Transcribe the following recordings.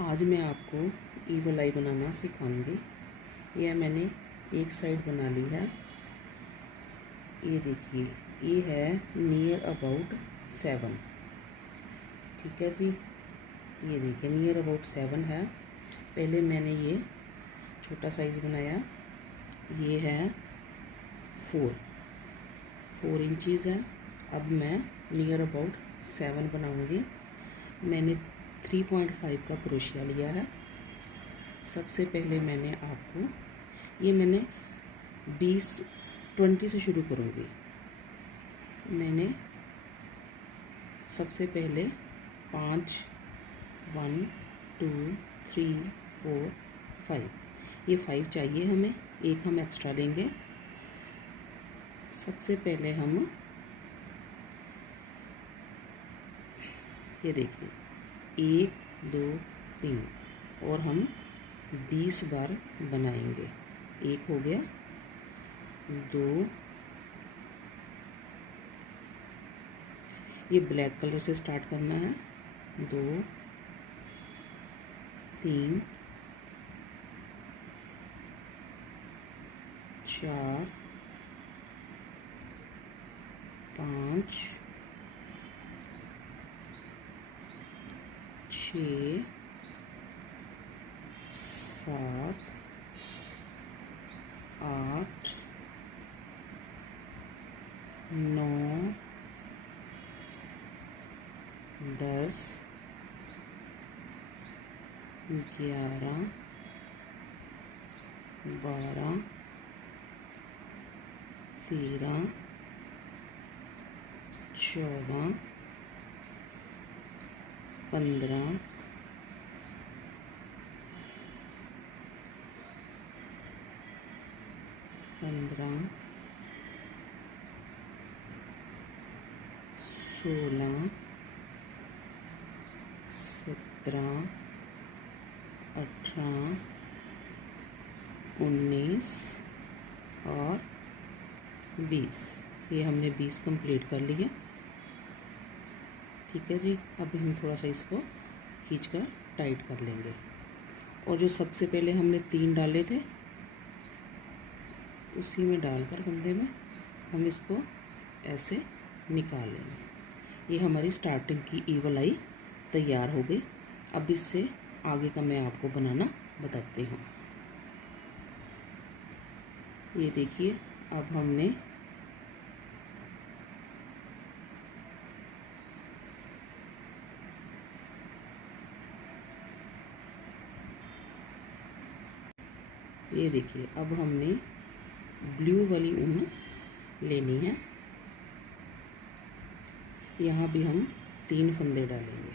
आज मैं आपको ईगल आई बनाना सिखाऊंगी। यह मैंने एक साइड बना ली है। ये देखिए, ये है नियर अबाउट 7। ठीक है जी, ये देखिए नियर अबाउट 7 है। पहले मैंने ये छोटा साइज़ बनाया, ये है 4 इंचज़ है। अब मैं नियर अबाउट 7 बनाऊंगी। मैंने 3.5 का क्रोशिया लिया है। सबसे पहले मैंने आपको मैंने 20 से शुरू करूँगी। मैंने सबसे पहले 5 1 2 3 4 5 ये 5 चाहिए हमें, एक हम एक्स्ट्रा लेंगे। सबसे पहले हम ये देखिए 1 2 3 और हम 20 बार बनाएंगे। एक हो गया, 2, ये ब्लैक कलर से स्टार्ट करना है, 2 3 4 5 6 7 8 9 10 11 12 13 14 15 16 17 18 19 और 20। ये हमने 20 कंप्लीट कर लिए। ठीक है जी, अभी हम थोड़ा सा इसको खींचकर टाइट कर लेंगे। और जो सबसे पहले हमने 3 डाले थे, उसी में डालकर फंदे में हम इसको ऐसे निकाल लेंगे। ये हमारी स्टार्टिंग की ईगल आई तैयार हो गई। अब इससे आगे का मैं आपको बनाना बताती हूँ। ये देखिए, अब हमने ये देखिए, अब हमने ब्लू वाली ऊन लेनी है। यहाँ भी हम 3 फंदे डालेंगे,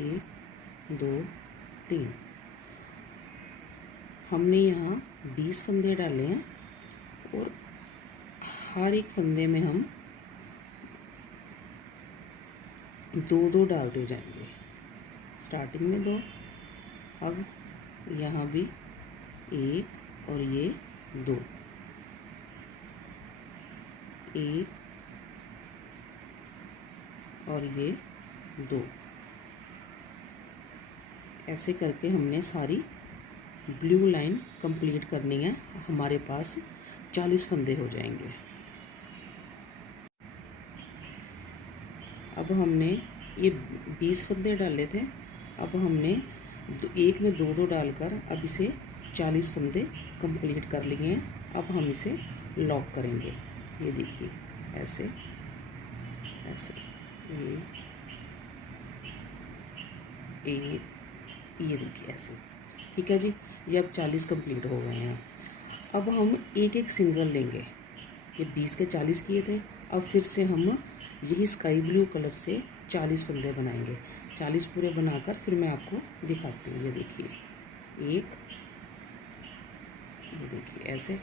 1 2 3। हमने यहाँ 20 फंदे डाले हैं और हर एक फंदे में हम 2 डालते जाएंगे। स्टार्टिंग में 2, अब यहाँ भी 1 और ये 2, 1 और ये 2। ऐसे करके हमने सारी ब्लू लाइन कंप्लीट करनी है। हमारे पास 40 फंदे हो जाएंगे। अब हमने ये 20 फंदे डाले थे, अब हमने एक में 2 डालकर अब इसे 40 फंदे कंप्लीट कर लिए हैं। अब हम इसे लॉक करेंगे। ये देखिए, ऐसे ऐसे, ये देखिए ऐसे। ठीक है जी, ये अब 40 कंप्लीट हो गए हैं। अब हम एक एक सिंगल लेंगे। ये 20 के 40 किए थे, अब फिर से हम यही स्काई ब्लू कलर से 40 फंदे बनाएंगे। 40 पूरे बनाकर फिर मैं आपको दिखाती हूँ। ये देखिए, एक, ये देखिए ऐसे,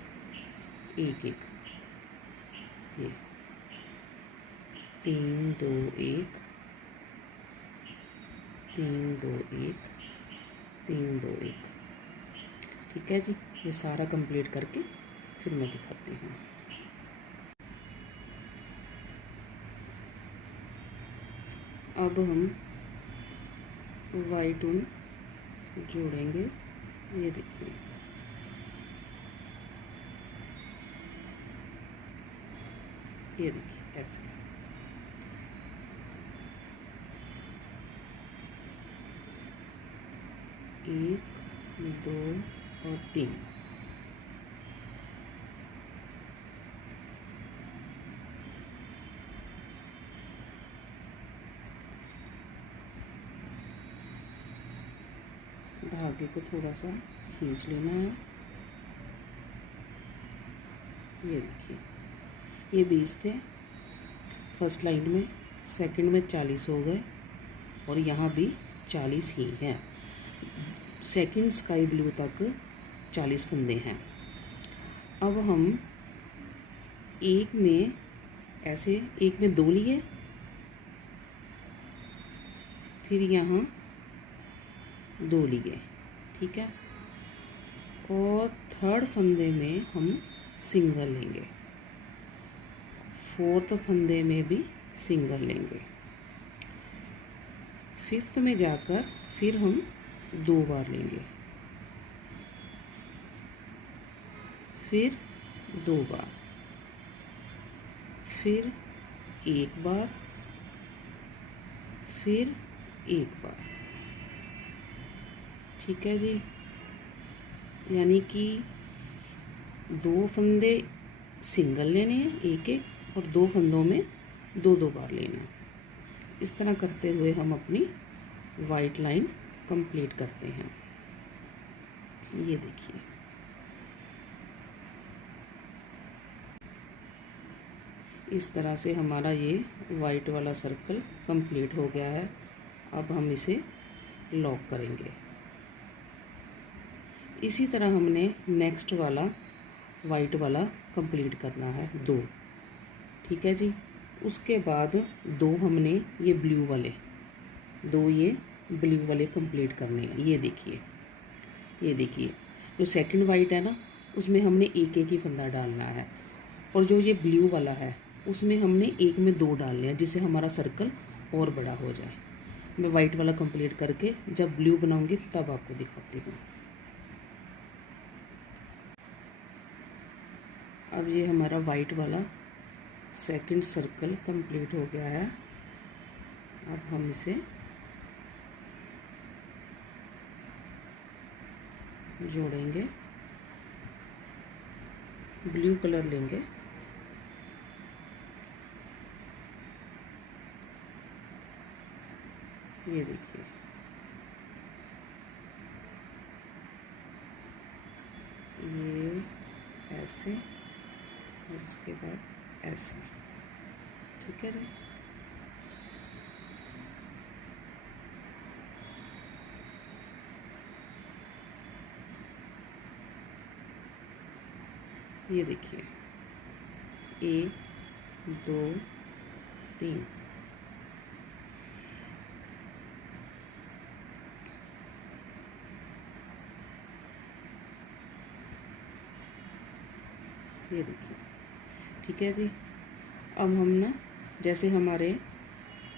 एक एक, ये 3 2 1 3 2 1 3 2 1। ठीक है जी, ये सारा कंप्लीट करके फिर मैं दिखाती हूँ। अब हम वाइट ऊन जोड़ेंगे। ये देखिए, ये देखिए ऐसे। एक, दो और तीन। धागे को थोड़ा सा खींच लेना है। ये देखिए, ये 20 थे फर्स्ट लाइन में, सेकंड में 40 हो गए और यहाँ भी 40 ही हैं। सेकंड स्काई ब्लू तक 40 फंदे हैं। अब हम एक में ऐसे, एक में 2 लिए, फिर यहाँ 2 लिए, ठीक है। और थर्ड फंदे में हम सिंगल लेंगे, फोर्थ फंदे में भी सिंगल लेंगे, फिफ्थ में जाकर फिर हम 2 बार लेंगे, फिर 2 बार, फिर 1 बार, फिर 1 बार, ठीक है जी। यानी कि 2 फंदे सिंगल लेने हैं एक एक, और 2 फंदों में 2 बार लेना। इस तरह करते हुए हम अपनी वाइट लाइन कंप्लीट करते हैं। ये देखिए, इस तरह से हमारा ये वाइट वाला सर्कल कंप्लीट हो गया है। अब हम इसे लॉक करेंगे। इसी तरह हमने नेक्स्ट वाला वाइट वाला कंप्लीट करना है 2, ठीक है जी। उसके बाद 2 हमने ये ब्लू वाले 2 ये ब्लू वाले कंप्लीट करने हैं। ये देखिए, ये देखिए, जो सेकंड वाइट है ना, उसमें हमने एक एक ही फंदा डालना है, और जो ये ब्लू वाला है उसमें हमने एक में 2 डालने हैं, जिससे हमारा सर्कल और बड़ा हो जाए। मैं वाइट वाला कंप्लीट करके जब ब्लू बनाऊंगी तब आपको दिखाती हूँ। अब ये हमारा वाइट वाला सेकंड सर्कल कंप्लीट हो गया है। अब हम इसे जोड़ेंगे, ब्लू कलर लेंगे, ये देखिए, ये ऐसे और इसके बाद ऐसे, ठीक है जी। ये देखिए, 1 2 3, ये देखिए, ठीक है जी। अब हम ना, जैसे हमारे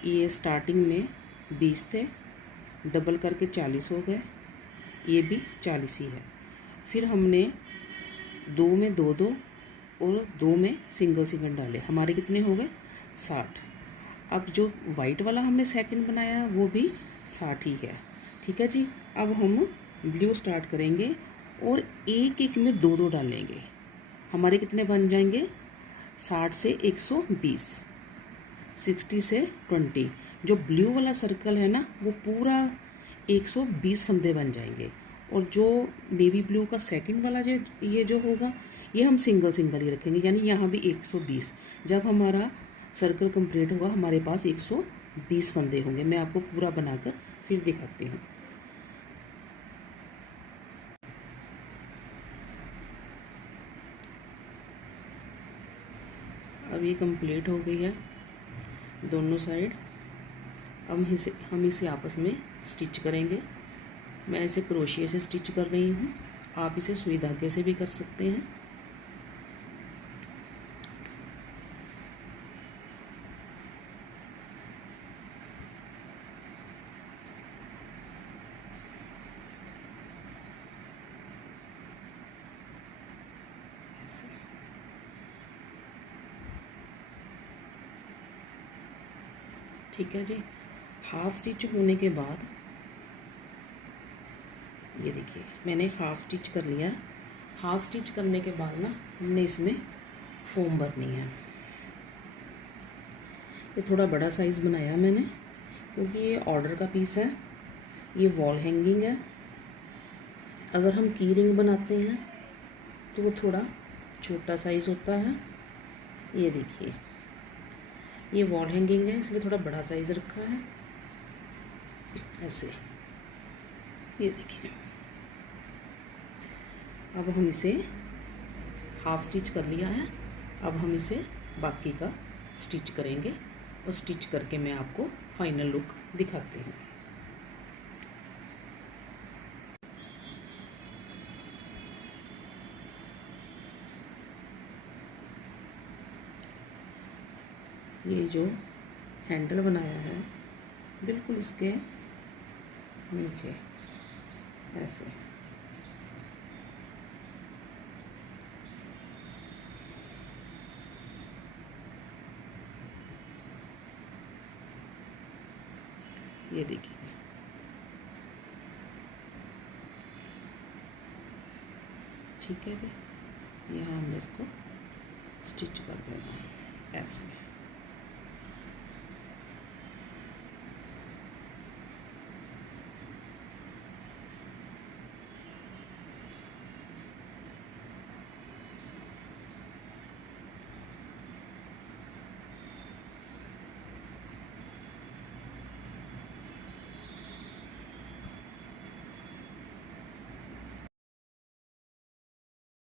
ये स्टार्टिंग में 20 थे, डबल करके 40 हो गए, ये भी 40 ही है। फिर हमने 2 में 2 और 2 में सिंगल सिंगल डाले, हमारे कितने हो गए 60। अब जो वाइट वाला हमने सेकंड बनाया है वो भी 60 ही है, ठीक है जी। अब हम ब्लू स्टार्ट करेंगे और एक एक में 2 डालेंगे। हमारे कितने बन जाएंगे, 60 से 120, 60 से 20। जो ब्लू वाला सर्कल है ना, वो पूरा 120 फंदे बन जाएंगे। और जो नेवी ब्लू का सेकंड वाला जो होगा, ये हम सिंगल सिंगल ही रखेंगे, यानी यहाँ भी 120। जब हमारा सर्कल कंप्लीट होगा हमारे पास 120 फंदे होंगे। मैं आपको पूरा बनाकर फिर दिखाती हूँ। अब ये कंप्लीट हो गई है दोनों साइड। अब हम इसे आपस में स्टिच करेंगे। मैं इसे क्रोशिया से स्टिच कर रही हूँ, आप इसे सुई धागे से भी कर सकते हैं। ठीक है जी। हाफ स्टिच होने के बाद ये देखिए मैंने हाफ स्टिच कर लिया। हाफ स्टिच करने के बाद ना हमने इसमें फोम भरनी है। ये थोड़ा बड़ा साइज़ बनाया मैंने क्योंकि ये ऑर्डर का पीस है, ये वॉल हैंगिंग है। अगर हम की रिंग बनाते हैं तो वो थोड़ा छोटा साइज़ होता है। ये देखिए ये वॉल हैंगिंग है इसलिए थोड़ा बड़ा साइज़ रखा है ऐसे। ये देखिए अब हम इसे हाफ स्टिच कर लिया है। अब हम इसे बाकी का स्टिच करेंगे और स्टिच करके मैं आपको फाइनल लुक दिखाती हूँ। ये जो हैंडल बनाया है बिल्कुल इसके नीचे ऐसे। ये देखिए ठीक है जी। यहाँ हमने इसको स्टिच कर देना ऐसे।